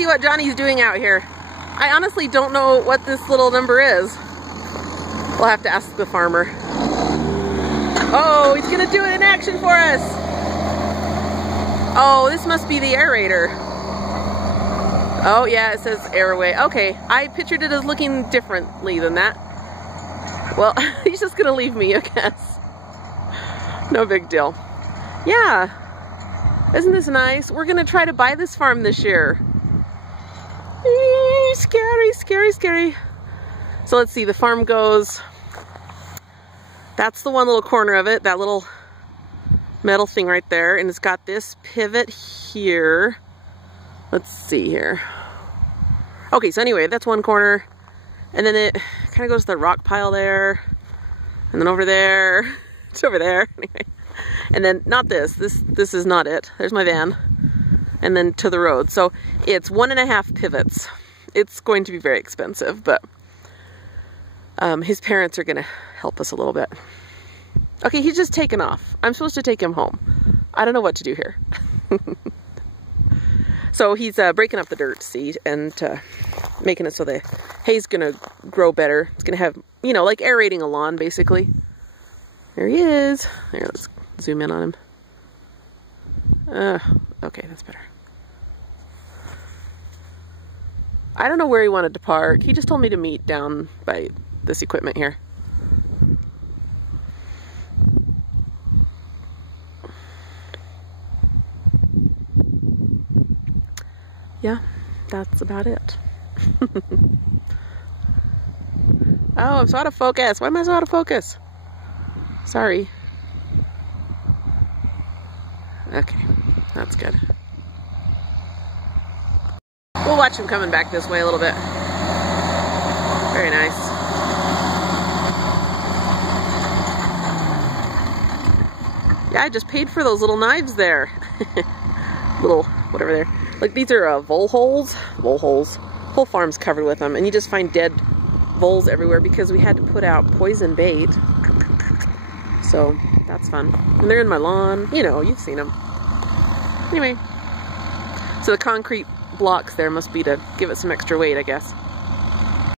see what Johnny's doing out here. I honestly don't know what this little number is. We'll have to ask the farmer. Oh, he's gonna do it in action for us. Oh, this must be the aerator. Oh yeah, it says airway. Okay, I pictured it as looking differently than that. Well, he's just gonna leave me, I guess. No big deal. Yeah, isn't this nice? We're gonna try to buy this farm this year. Eee, scary, scary, scary. So let's see, the farm goes, that's the one little corner of it, that little metal thing right there, and it's got this pivot here. Let's see here. Okay, so anyway, that's one corner, and then it kind of goes to the rock pile there, and then over there, it's over there, anyway. And then not this is not it. There's my van, and then to the road. So it's 1.5 pivots. It's going to be very expensive, but his parents are gonna help us a little bit. Okay, he's just taken off. I'm supposed to take him home. I don't know what to do here. So he's breaking up the dirt, see, and making it so the hay's gonna grow better. It's gonna have, you know, like aerating a lawn, basically. There he is. There, let's zoom in on him. Okay, that's better. I don't know where he wanted to park. He just told me to meet down by this equipment here. Yeah, that's about it. Oh, I'm so out of focus. Why am I so out of focus? Sorry. Okay, that's good. We'll watch him coming back this way a little bit. Very nice. Yeah, I just paid for those little knives there. Little, whatever they're. Like, these are vole holes. Vole holes. Whole farm's covered with them, and you just find dead voles everywhere because we had to put out poison bait. So that's fun. And they're in my lawn. You know, you've seen them. Anyway, so the concrete blocks there must be to give it some extra weight, I guess.